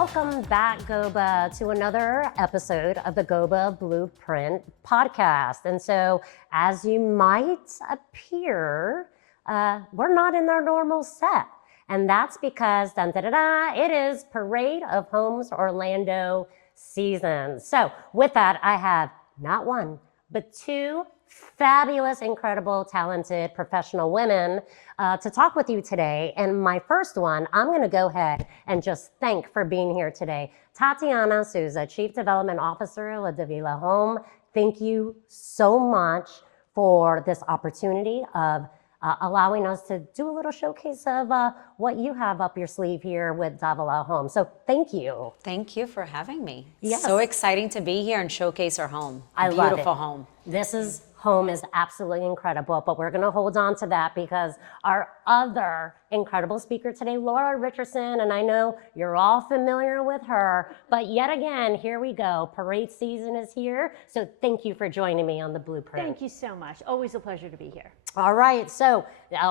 Welcome back, Goba, to another episode of the Goba Blueprint podcast. And so, as you might appear, we're not in our normal set. And that's because, it is Parade of Homes Orlando season. So with that, I have not one, but two fabulous, incredible, talented, professional women to talk with you today. And my first one, I'm going to go ahead and just thank for being here today. Tatiana Souza, Chief Development Officer of the Villa Home. Thank you so much for this opportunity of allowing us to do a little showcase of what you have up your sleeve here with Davila Home. So thank you. Thank you for having me. Yes. So exciting to be here and showcase our home. I love it. Beautiful home. This home is absolutely incredible, but we're going to hold on to that because our other incredible speaker today, Laura Richardson, and I know you're all familiar with her, but yet again, here we go. Parade season is here, so thank you for joining me on the Blueprint. Thank you so much. Always a pleasure to be here. All right, so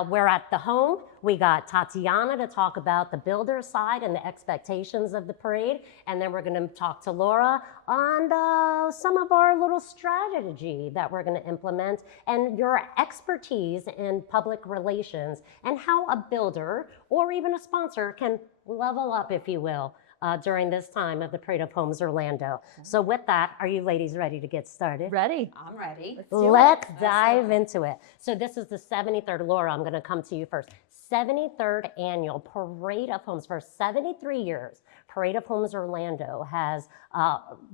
we're at the home. We got Tatiana to talk about the builder side and the expectations of the parade, and then we're going to talk to Laura on some of our little strategy that we're going to implement and your expertise in public relations and how a builder or even a sponsor can level up, if you will, during this time of the Parade of Homes Orlando. So with that, are you ladies ready to get started? Ready? I'm ready. Let's dive into it. So this is the 73rd, Laura, I'm gonna come to you first. 73rd annual Parade of Homes. For 73 years, Parade of Homes Orlando has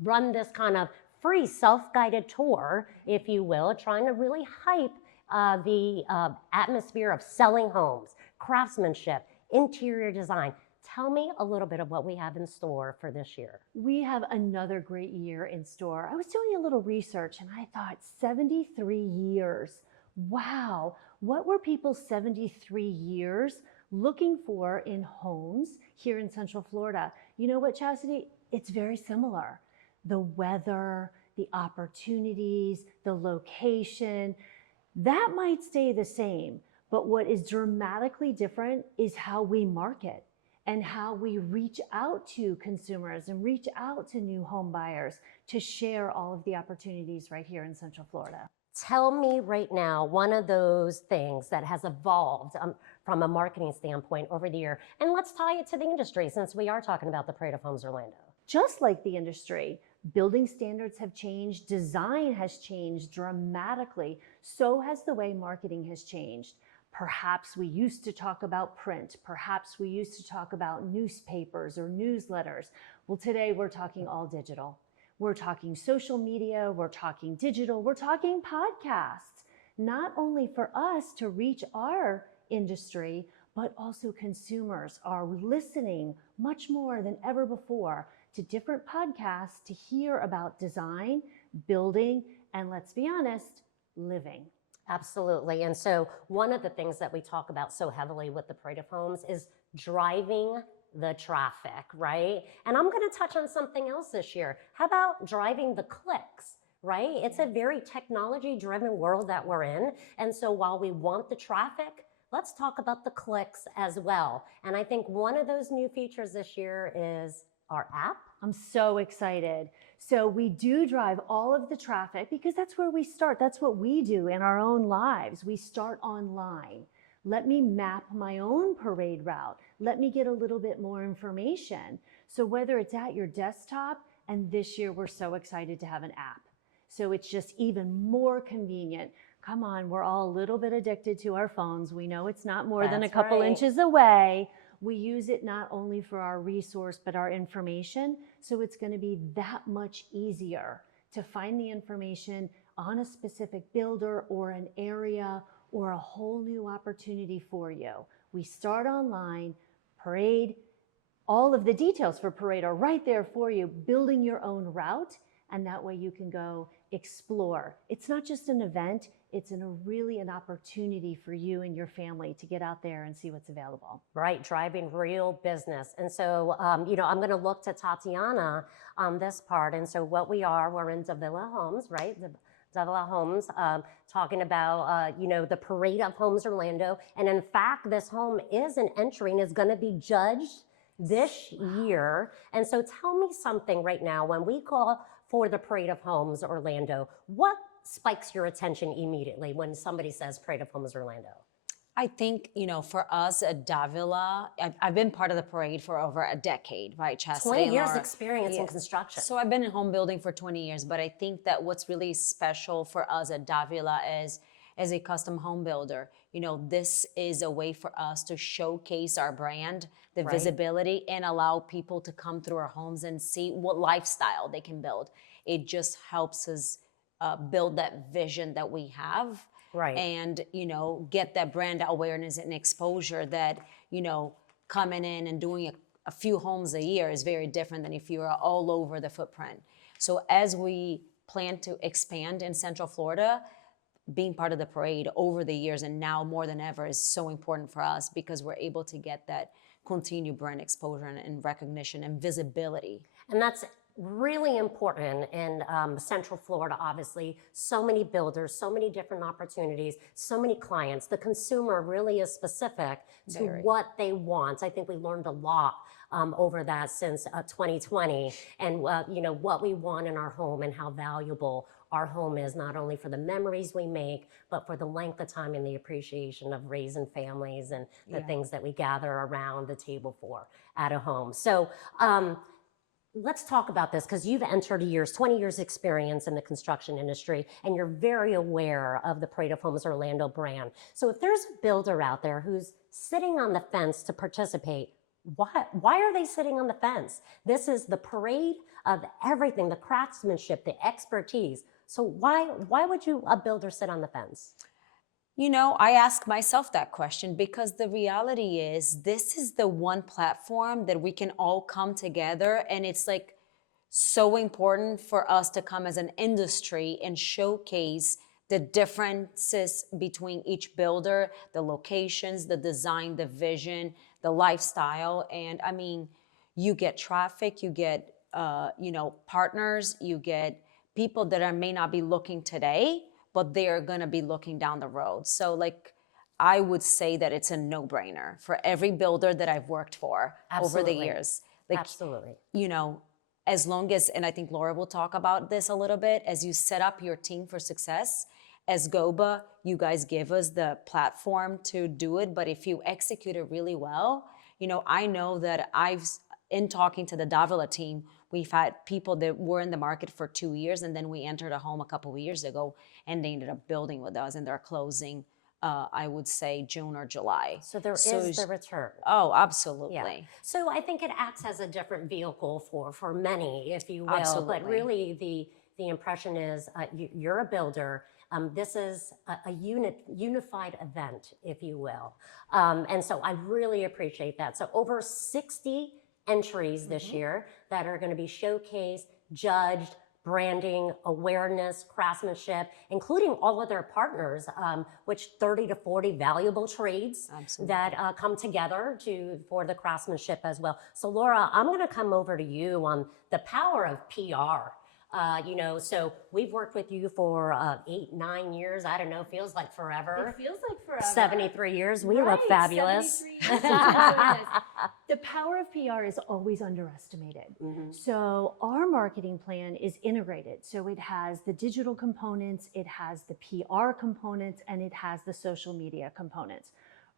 run this kind of free self-guided tour, if you will, trying to really hype the atmosphere of selling homes, craftsmanship, interior design. Tell me a little bit of what we have in store for this year. We have another great year in store. I was doing a little research and I thought 73 years. Wow. What were people 73 years looking for in homes here in Central Florida? You know what, Chastity? It's very similar. The weather, the opportunities, the location, that might stay the same. But what is dramatically different is how we market and how we reach out to consumers and reach out to new home buyers to share all of the opportunities right here in Central Florida. Tell me right now one of those things that has evolved from a marketing standpoint over the year. And let's tie it to the industry since we are talking about the Parade of Homes Orlando. Just like the industry, building standards have changed, design has changed dramatically, so has the way marketing has changed. Perhaps we used to talk about print. Perhaps we used to talk about newspapers or newsletters. Well, today we're talking all digital. We're talking social media, we're talking digital, we're talking podcasts, not only for us to reach our industry, but also consumers are listening much more than ever before to different podcasts to hear about design, building, and let's be honest, living. Absolutely. And so one of the things that we talk about so heavily with the Parade of Homes is driving the traffic, right? And I'm going to touch on something else this year. How about driving the clicks, right? It's a very technology-driven world that we're in. And so while we want the traffic, let's talk about the clicks as well. And I think one of those new features this year is our app. I'm so excited. So we do drive all of the traffic because that's where we start. That's what we do in our own lives. We start online. Let me map my own parade route. Let me get a little bit more information. So whether it's at your desktop, and this year we're so excited to have an app. So it's just even more convenient. Come on, we're all a little bit addicted to our phones. We know it's not more than a couple inches away. We use it not only for our resource, but our information. So it's going to be that much easier to find the information on a specific builder or an area or a whole new opportunity for you. We start online, Parade, all of the details for Parade are right there for you, building your own route, and that way you can go explore. It's not just an event, it's really an opportunity for you and your family to get out there and see what's available. Right, driving real business. And so, I'm going to look to Tatiana on this part. And so we're in Davila Homes, right? Davila Homes, talking about, the Parade of Homes Orlando. And in fact, this home is an entry and is going to be judged this year. And so tell me something right now, when we call for the Parade of Homes Orlando, what spikes your attention immediately when somebody says Parade of Homes Orlando? I think, for us at Davila, I've been part of the parade for over a decade, right? Chastity 20 and years Laura. experience in Yeah. construction. So I've been in home building for 20 years, but I think that what's really special for us at Davila is, as a custom home builder, this is a way for us to showcase our brand, the Right. visibility, and allow people to come through our homes and see what lifestyle they can build. It just helps us build that vision that we have. Right. And get that brand awareness and exposure that coming in and doing a few homes a year is very different than if you're all over the footprint. So as we plan to expand in Central Florida, being part of the parade over the years and now more than ever is so important for us, because we're able to get that continued brand exposure and recognition and visibility. And that's really important in Central Florida, obviously. So many builders, so many different opportunities, so many clients. The consumer really is specific to what they want. I think we learned a lot over that since 2020, and what we want in our home and how valuable our home is, not only for the memories we make, but for the length of time and the appreciation of raising families and the things that we gather around the table for at a home. So let's talk about this, because you've entered 20 years experience in the construction industry, and you're very aware of the Parade of Homes Orlando brand. So if there's a builder out there who's sitting on the fence to participate, why are they sitting on the fence? This is the parade of everything, the craftsmanship, the expertise. So why would a builder sit on the fence? I ask myself that question because the reality is this is the one platform that we can all come together, and it's like so important for us to come as an industry and showcase the differences between each builder, the locations, the design, the vision, the lifestyle. And I mean, you get traffic, you get partners, you get people that may not be looking today, but they're going to be looking down the road. So I would say that it's a no-brainer for every builder that I've worked for over the years. Absolutely. As long as, and I think Laura will talk about this a little bit, as you set up your team for success, as Goba, you guys give us the platform to do it, but if you execute it really well, I know that in talking to the Davila team, we've had people that were in the market for 2 years, and then we entered a home a couple of years ago, and they ended up building with us, and they're closing, I would say, June or July. So there is the return. Oh, absolutely. Yeah. So I think it acts as a different vehicle for many, if you will. Absolutely. But really, the impression is you're a builder. This is a unified event, if you will. And so I really appreciate that. So over 60 entries this year that are going to be showcased, judged, branding, awareness, craftsmanship, including all of their partners, which 30 to 40 valuable trades that come together for the craftsmanship as well. So Laura, I'm going to come over to you on the power of PR. So we've worked with you for 8-9 years. I don't know, feels like forever. It feels like forever. 73 years. We look fabulous. 73 years. The power of PR is always underestimated. So our marketing plan is integrated. So it has the digital components, it has the PR components, and it has the social media components.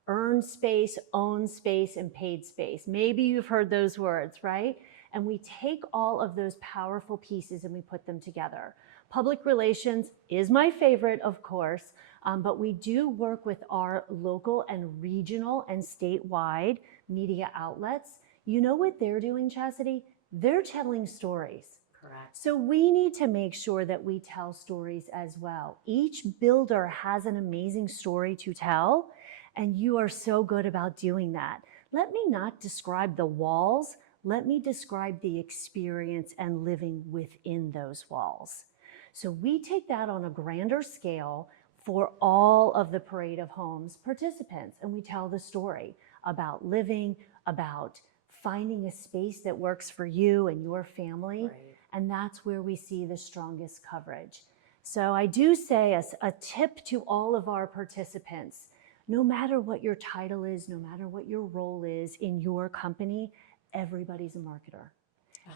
Earned space, owned space, and paid space. Maybe you've heard those words, right? And we take all of those powerful pieces and we put them together. Public relations is my favorite, of course, but we do work with our local and regional and statewide media outlets. You know what they're doing, Chastity? They're telling stories. Correct. So we need to make sure that we tell stories as well. Each builder has an amazing story to tell, and you are so good about doing that. Let me not describe the walls. Let me describe the experience and living within those walls. So we take that on a grander scale for all of the Parade of Homes participants, and we tell the story about living, about finding a space that works for you and your family, and that's where we see the strongest coverage. So I do say a tip to all of our participants, no matter what your title is, no matter what your role is in your company, everybody's a marketer.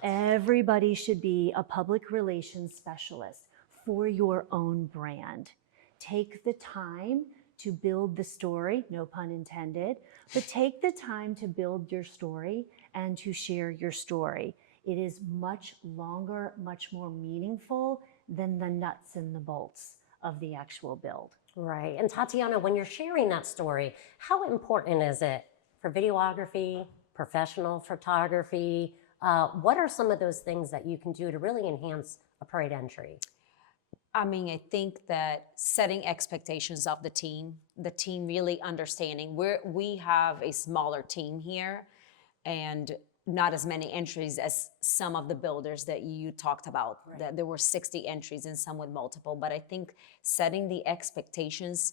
Everybody should be a public relations specialist for your own brand. Take the time to build the story, no pun intended, but take the time to build your story and to share your story. It is much longer, much more meaningful than the nuts and the bolts of the actual build. Right. And Tatiana, when you're sharing that story, how important is it for videography, professional photography? What are some of those things that you can do to really enhance a parade entry? I mean, I think that setting expectations of the team really understanding we have a smaller team here and not as many entries as some of the builders that you talked about. Right. That there were 60 entries and some with multiple. But I think setting the expectations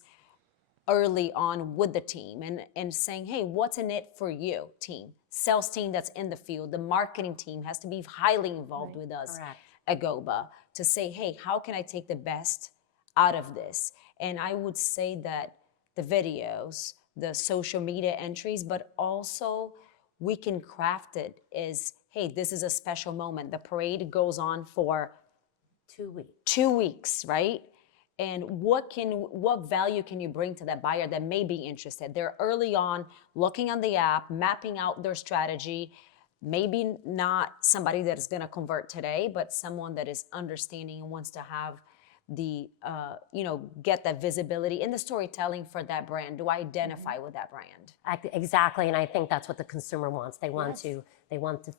early on with the team and saying, hey, what's in it for you, team? Sales team that's in the field, the marketing team has to be highly involved with us at Goba to say, hey, how can I take the best out of this? And I would say that the videos, the social media entries, but also we can craft it as, hey, this is a special moment. The parade goes on for 2 weeks. 2 weeks, right? And what value can you bring to that buyer that may be interested? They're early on looking on the app, mapping out their strategy. Maybe not somebody that is going to convert today, but someone that is understanding and wants to have the, get that visibility in the storytelling for that brand. Do I identify with that brand? Exactly, and I think that's what the consumer wants. They want to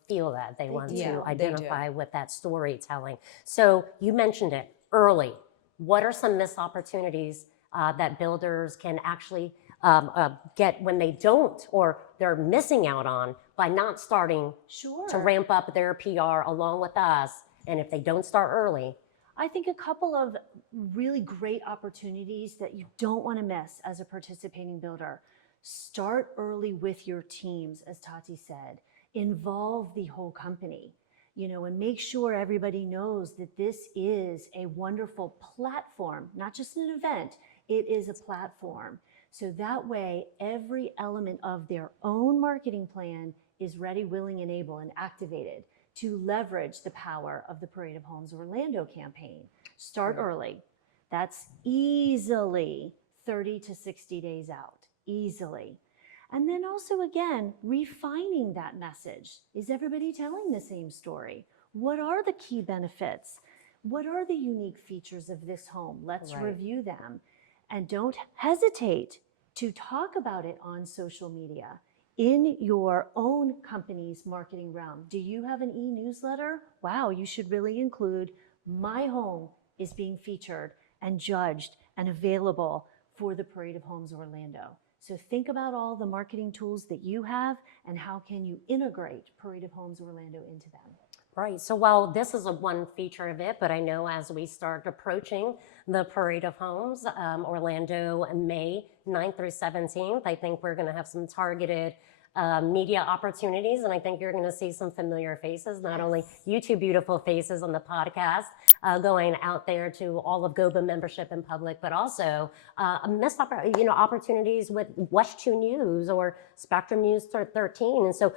feel that. They want to identify with that storytelling. So you mentioned it early. What are some missed opportunities that builders can actually get when they don't, or they're missing out on by not starting to ramp up their PR along with us? And if they don't start early, I think a couple of really great opportunities that you don't want to miss as a participating builder. Start early with your teams, as Tati said. Involve the whole company, and make sure everybody knows that this is a wonderful platform, not just an event. It is a platform. So that way, every element of their own marketing plan is ready, willing, and able, and activated to leverage the power of the Parade of Homes Orlando campaign. Start early. That's easily 30 to 60 days out, easily. And then also, again, refining that message. Is everybody telling the same story? What are the key benefits? What are the unique features of this home? Let's review them. And don't hesitate to talk about it on social media. In your own company's marketing realm, do you have an e-newsletter? Wow, you should really include my home is being featured and judged and available for the Parade of Homes Orlando. So think about all the marketing tools that you have and how can you integrate Parade of Homes Orlando into them. Right. So while this is one feature of it, but I know as we start approaching the Parade of Homes, Orlando, May 9th through 17th, I think we're going to have some targeted media opportunities, and I think you're going to see some familiar faces, not only you two beautiful faces on the podcast, going out there to all of Goba membership in public, but also missed opportunities with West 2 News or Spectrum News 13. And so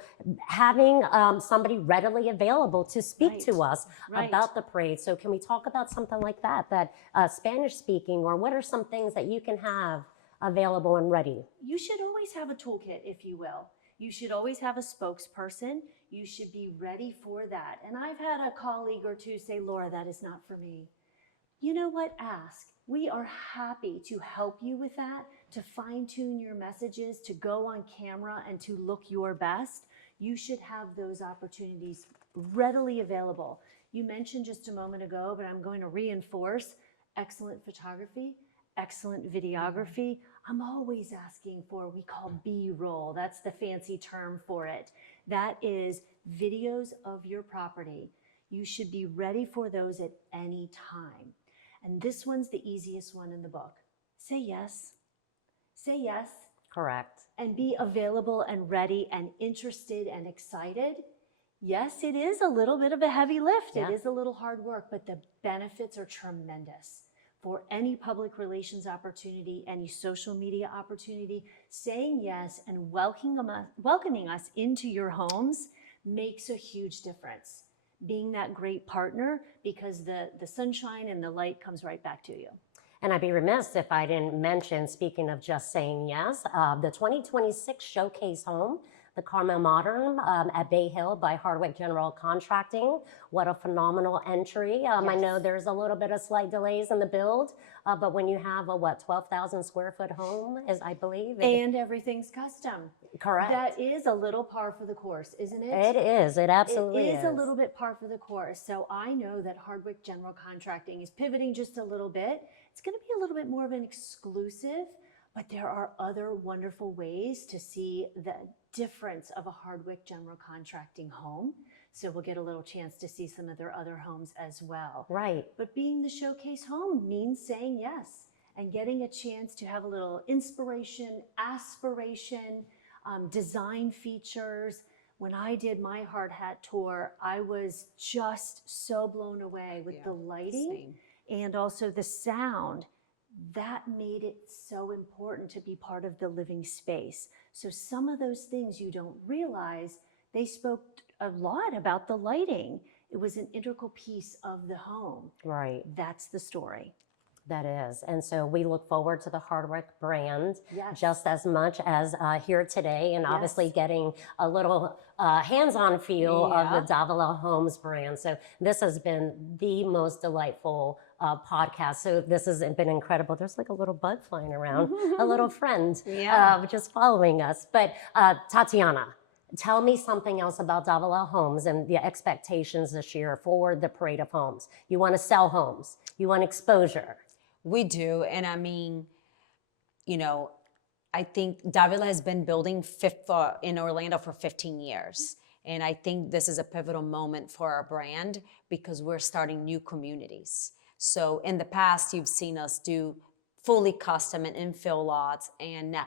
having somebody readily available to speak to us about the parade. So can we talk about something like that Spanish speaking, or what are some things that you can have available and ready? You should always have a toolkit, if you will. You should always have a spokesperson. You should be ready for that. And I've had a colleague or two say, Laura, that is not for me. You know what? Ask. We are happy to help you with that, to fine tune your messages, to go on camera and to look your best. You should have those opportunities readily available. You mentioned just a moment ago, but I'm going to reinforce excellent photography, excellent videography. I'm always asking for, we call B-roll. That's the fancy term for it. That is videos of your property. You should be ready for those at any time. And this one's the easiest one in the book. Say yes. Say yes. Correct. And be available and ready and interested and excited. Yes, it is a little bit of a heavy lift. Yeah. It is a little hard work, but the benefits are tremendous. For any public relations opportunity, any social media opportunity, saying yes and welcoming us into your homes makes a huge difference. Being that great partner, because the sunshine and the light comes right back to you. And I'd be remiss if I didn't mention, speaking of just saying yes, the 2026 Showcase Home, the Carmel Modern at Bay Hill by Hardwick General Contracting. What a phenomenal entry. I Yes. know there's a little bit of slight delays in the build, but when you have a 12,000 square foot home, is I believe. And everything's custom. Correct. That is a little par for the course, isn't it? It is. It absolutely It is a little bit par for the course. So I know that Hardwick General Contracting is pivoting just a little bit. It's going to be a little bit more of an exclusive, but there are other wonderful ways to see the difference of a Hardwick General Contracting home. So we'll get a little chance to see some of their other homes as well. Right. But being the showcase home means saying yes and getting a chance to have a little inspiration, aspiration, design features. When I did my hard hat tour, I was just so blown away with the lighting and also the sound. That made it so important to be part of the living space. So some of those things you don't realize, they spoke a lot about the lighting. It was an integral piece of the home. Right. That's the story. That is. And so we look forward to the Hardwick brand Yes. just as much as here today, and obviously Yes. getting a little hands-on feel of Yeah. the Davila Homes brand. So this has been the most delightful podcast. So this has been incredible. There's like a little bug flying around, a little friend just following us. But Tatiana, tell me something else about Davila Homes and the expectations this year for the Parade of Homes. You want to sell homes. You want exposure. We do. And I mean, I think Davila has been building in Orlando for 15 years. And I think this is a pivotal moment for our brand because we're starting new communities. So in the past, you've seen us do fully custom and infill lots. And now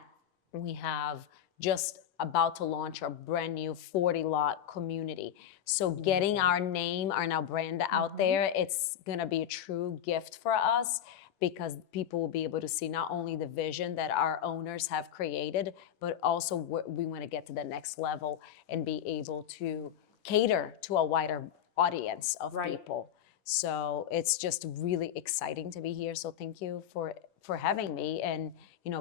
we have just about to launch our brand new 40 lot community. So getting our name, our brand out there, it's gonna be a true gift for us because people will be able to see not only the vision that our owners have created, but also we want to get to the next level and be able to cater to a wider audience of people. So it's just really exciting to be here. So thank you for having me and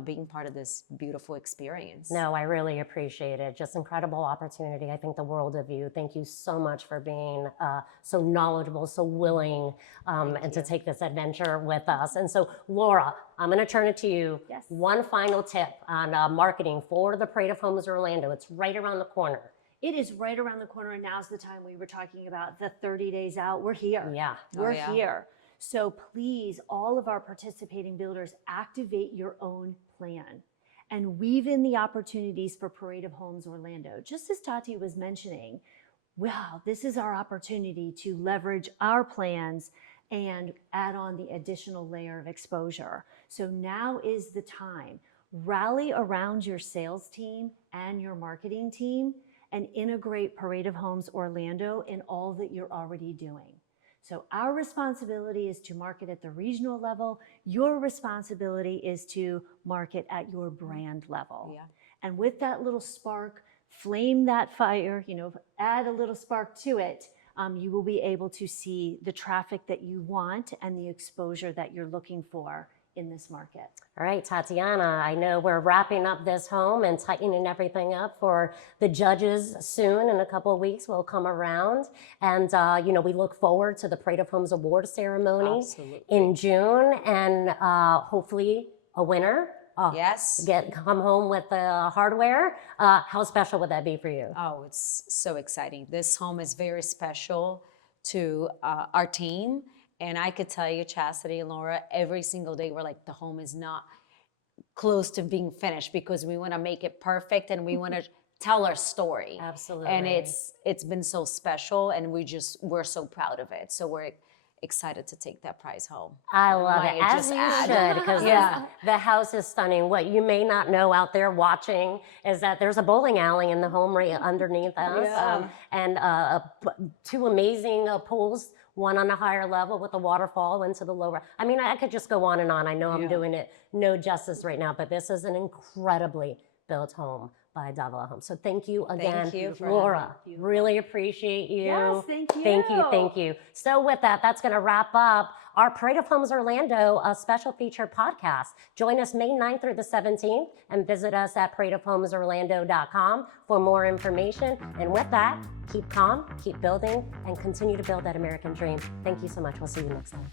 being part of this beautiful experience. No, I really appreciate it. Just incredible opportunity. I think the world of you. Thank you so much for being so knowledgeable, so willing, and to take this adventure with us. And so, Laura, I'm going to turn it to you. Yes. One final tip on marketing for the Parade of Homes Orlando. It's right around the corner. It is right around the corner, and now's the time. We were talking about the 30 days out. We're here. Yeah. We're here. So please, all of our participating builders, activate your own plan and weave in the opportunities for Parade of Homes Orlando. Just as Tati was mentioning, wow, this is our opportunity to leverage our plans and add on the additional layer of exposure. So now is the time. Rally around your sales team and your marketing team and integrate Parade of Homes Orlando in all that you're already doing. So our responsibility is to market at the regional level. Your responsibility is to market at your brand level. Yeah. And with that little spark, flame that fire, add a little spark to it, you will be able to see the traffic that you want and the exposure that you're looking for in this market. All right, Tatiana, I know we're wrapping up this home and tightening everything up for the judges soon. In a couple of weeks, we'll come around. And, we look forward to the Parade of Homes Award ceremony in June and hopefully a winner. Yes. Come home with the hardware. How special would that be for you? Oh, it's so exciting. This home is very special to our team. And I could tell you, Chastity and Laura, every single day we're like, the home is not close to being finished because we want to make it perfect and we want to tell our story. Absolutely. And it's been so special and we're so proud of it. So we're excited to take that prize home. I love it, as you should, because the house is stunning. What you may not know out there watching is that there's a bowling alley in the home right underneath us, and two amazing pools, one on a higher level with a waterfall into the lower. I mean, I could just go on and on. I know I'm doing it no justice right now, but this is an incredibly built home by Davila Homes. So thank you again, Thank you for Laura. Really appreciate you. Yes, thank you. Thank you, thank you. So with that, that's going to wrap up our Parade of Homes Orlando special feature podcast. Join us May 9th through the 17th and visit us at paradeofhomesorlando.com for more information. And with that, keep calm, keep building, and continue to build that American dream. Thank you so much. We'll see you next time.